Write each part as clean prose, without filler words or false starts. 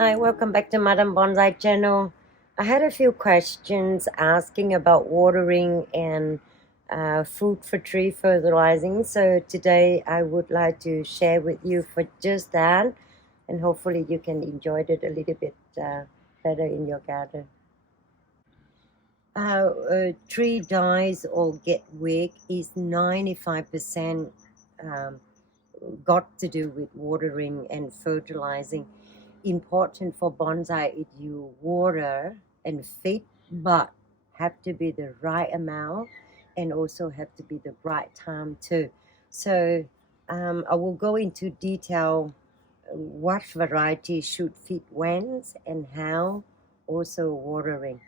Hi, welcome back to Madam Bonsai channel. I had a few questions asking about watering and food for tree fertilizing. So today I would like to share with you for just that, and hopefully you can enjoy it a little bit better in your garden. How a tree dies or get weak is 95% um, got to do with watering and fertilizing. Important for bonsai is you water and feed, but have to be the right amount and also have to be the right time too. So I will go into detail what variety should feed when and how, also watering.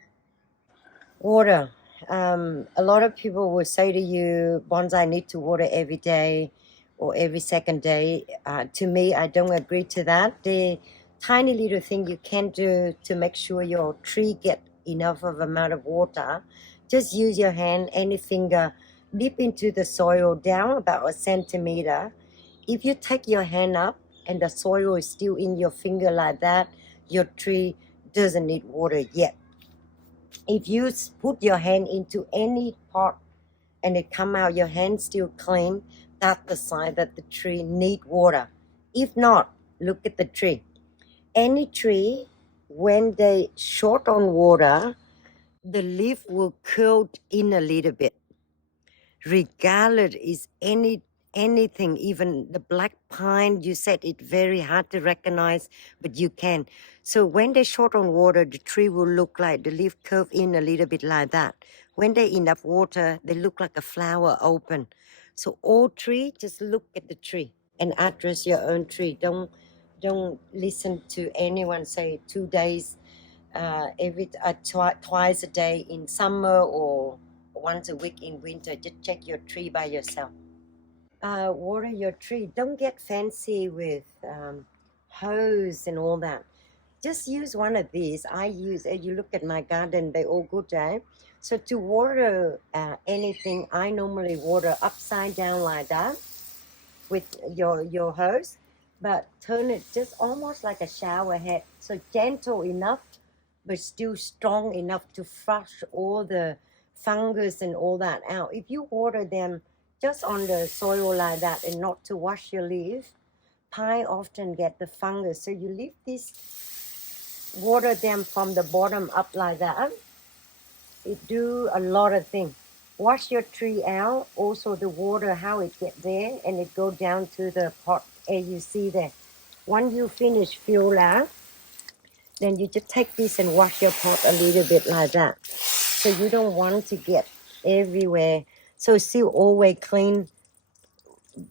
Water. A lot of people will say to you, bonsai need to water every day or every second day. To me, I don't agree to that. The tiny little thing you can do to make sure your tree get enough of amount of water, just use your hand, any finger, dip into the soil down about a centimeter. If you take your hand up and the soil is still in your finger like that, your tree doesn't need water yet. If you put your hand into any pot and it come out your hand still clean, that's the sign that the tree need water. If not, look at the tree. Any tree, when they short on water, the leaf will curl in a little bit. Regardless is anything, even the black pine, you said it very hard to recognize, but you can. So when they short on water, the tree will look like the leaf curve in a little bit like that. When they enough water, they look like a flower open. So all tree, just look at the tree and address your own tree. Don't listen to anyone say 2 days twice a day in summer or once a week in winter. Just check your tree by yourself. Water your tree. Don't get fancy with hose and all that. Just use one of these. I use, as you look at my garden, they all good, eh? So to water anything, I normally water upside down like that with your hose, but turn it just almost like a shower head. So gentle enough but still strong enough to flush all the fungus and all that out. If you water them just on the soil like that and not to wash your leaf, pine often get the fungus. So you leave this, water them from the bottom up like that. It do a lot of things. Wash your tree out, also the water, how it get there, and it go down to the pot as you see there. Once you finish fill that, then you just take this and wash your pot a little bit like that. So you don't want to get everywhere. So still always clean.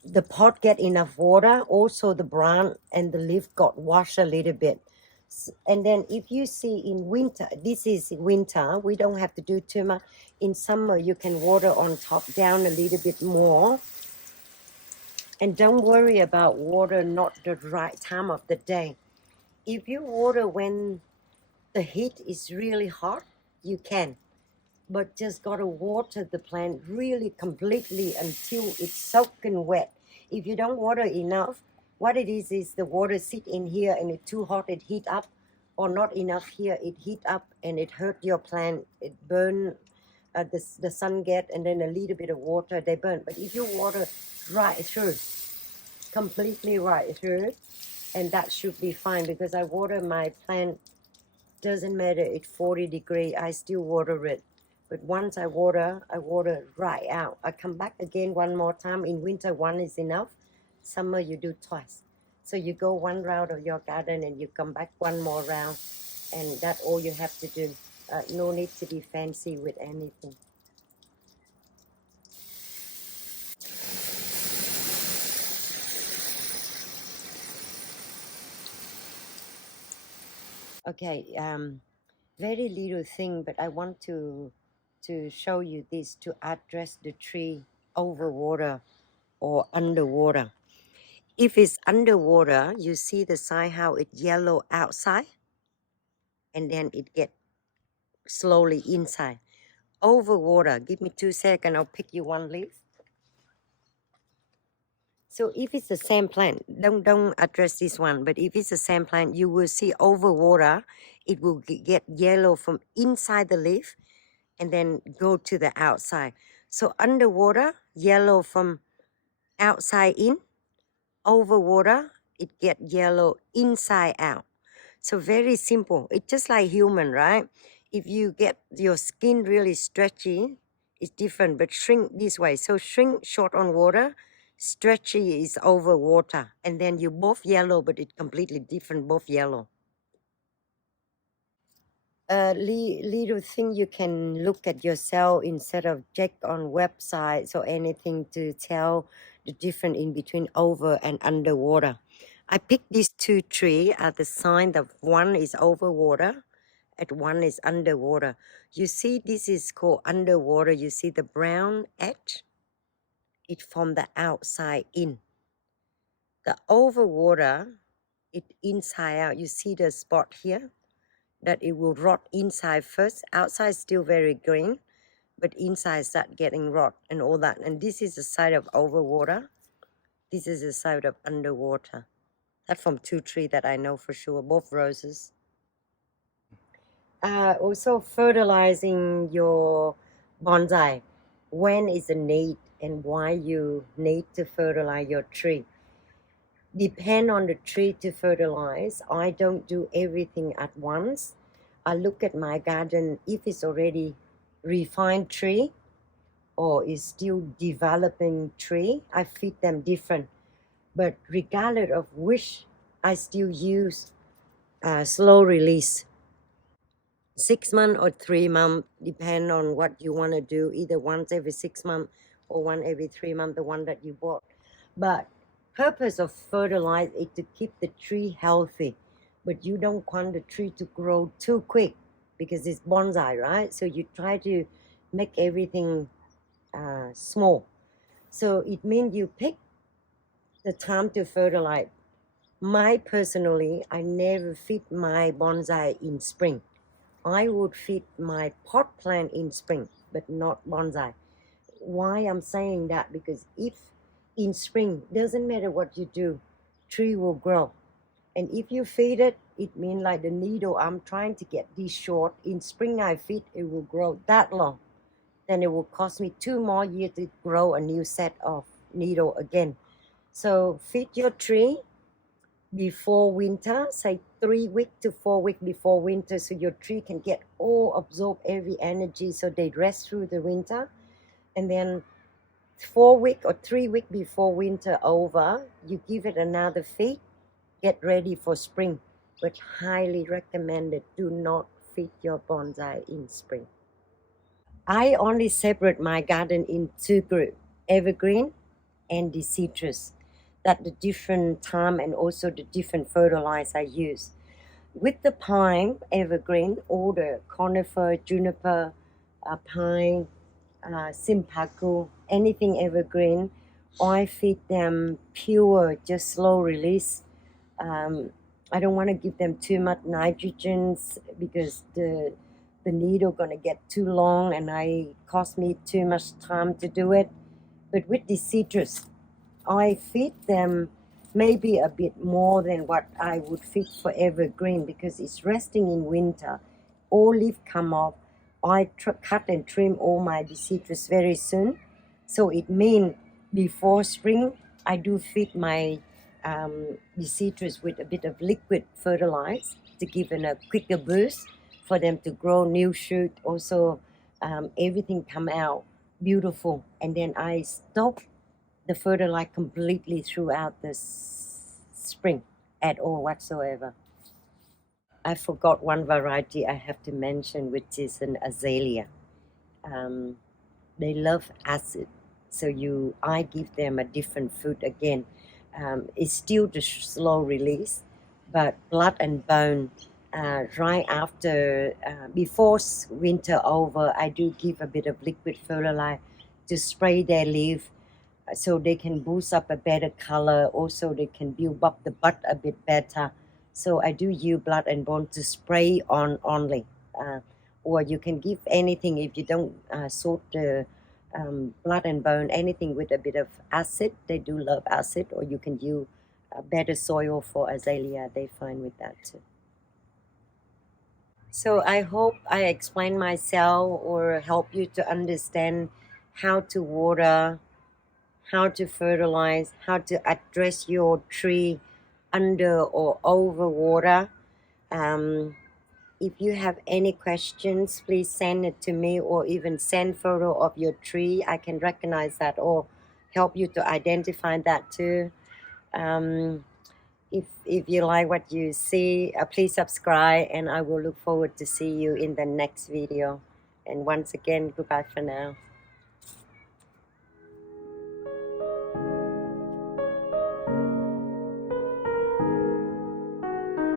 The pot get enough water. Also the brown and the leaf got washed a little bit. And then if you see in winter, this is winter, we don't have to do too much. In summer, you can water on top down a little bit more. And don't worry about water not the right time of the day. If you water when the heat is really hot, you can, but just gotta water the plant really completely until it's soaking wet. If you don't water enough, what it is the water sit in here and it's too hot, it heat up, or not enough here, it heat up and it hurt your plant, it burn, the sun get, and then a little bit of water, they burn. But if you water right through, completely right through, and that should be fine, because I water my plant, doesn't matter it's 40 degrees, I still water it. But once I water right out. I come back again one more time. In winter, one is enough. Summer, you do twice. So you go one round of your garden and you come back one more round. And that's all you have to do. No need to be fancy with anything. Okay, very little thing, but I want to show you this to address the tree over water or underwater. If it's underwater, you see the sign how it yellow outside and then it get slowly inside. Over water, give me 2 seconds, I'll pick you one leaf. So if it's the same plant, don't address this one. But if it's the same plant, you will see over water, it will get yellow from inside the leaf and then go to the outside. So underwater, yellow from outside in. Over water, it get yellow inside out. So very simple. It's just like human, right? If you get your skin really stretchy, it's different, but shrink this way. So shrink short on water, stretchy is over water. And then you both yellow, but it's completely different, both yellow. Little thing you can look at yourself instead of check on websites or anything to tell the difference in between over and underwater. I picked these two trees as the sign that one is over water and one is underwater. You see, this is called underwater. You see the brown edge? It's from the outside in. The over water, it inside out. You see the spot here? That it will rot inside first. Outside still very green, but inside start getting rot and all that. And this is the side of over water. This is the side of underwater. That's from two trees that I know for sure, both roses. Also fertilizing your bonsai. When is the need and why you need to fertilize your tree? Depend on the tree to fertilize. I don't do everything at once. I look at my garden, if it's already refined tree or is still developing tree, I feed them different. But regardless of which, I still use slow release. 6 months or 3 months, depend on what you want to do, either once every 6 months or one every 3 months, the one that you bought. But purpose of fertilize is to keep the tree healthy, but you don't want the tree to grow too quick because it's bonsai, right? So you try to make everything small. So it means you pick the time to fertilize. Personally, I never feed my bonsai in spring. I would feed my pot plant in spring, but not bonsai. Why I'm saying that? Because if in spring, doesn't matter what you do, tree will grow. And if you feed it, it means like the needle, I'm trying to get this short. In spring I feed, it will grow that long. Then it will cost me 2 more years to grow a new set of needle again. So feed your tree before winter, say 3 weeks to 4 weeks before winter, so your tree can get all absorb every energy so they rest through the winter. And then 4 weeks or 3 weeks before winter over, you give it another feed, get ready for spring. But highly recommended, do not feed your bonsai in spring. I only separate my garden in 2 groups, evergreen and deciduous. That the different time and also the different fertilizer I use. With the pine, evergreen, all the conifer, juniper, pine, simpaku, anything evergreen, I feed them pure, just slow release. I don't want to give them too much nitrogen because the needle gonna get too long and I cost me too much time to do it. But with the citrus, I feed them maybe a bit more than what I would feed for evergreen because it's resting in winter. All leaf come off. I cut and trim all my deciduous very soon. So it means before spring, I do feed my deciduous with a bit of liquid fertilizer to give it a quicker boost for them to grow new shoot. Also, everything come out beautiful. And then I stop the fertilizer completely throughout the spring at all whatsoever. I forgot one variety I have to mention, which is an azalea. Um, they love acid, so I give them a different food again. It's still the slow release, but blood and bone. Right after, before winter over, I do give a bit of liquid fertilizer to spray their leaf so they can boost up a better color. Also, they can build up the bud a bit better. So I do use blood and bone to spray on only. Or you can give anything if you don't sort the blood and bone, anything with a bit of acid. They do love acid, or you can use better soil for azalea. They fine with that too. So I hope I explain myself or help you to understand how to water, how to fertilize, how to address your tree under or over water. Um, if you have any questions, please send it to me, or even send photo of your tree. I can recognize that or help you to identify that too. Um, if you like what you see, please subscribe, and I will look forward to see you in the next video. And once again, goodbye for now.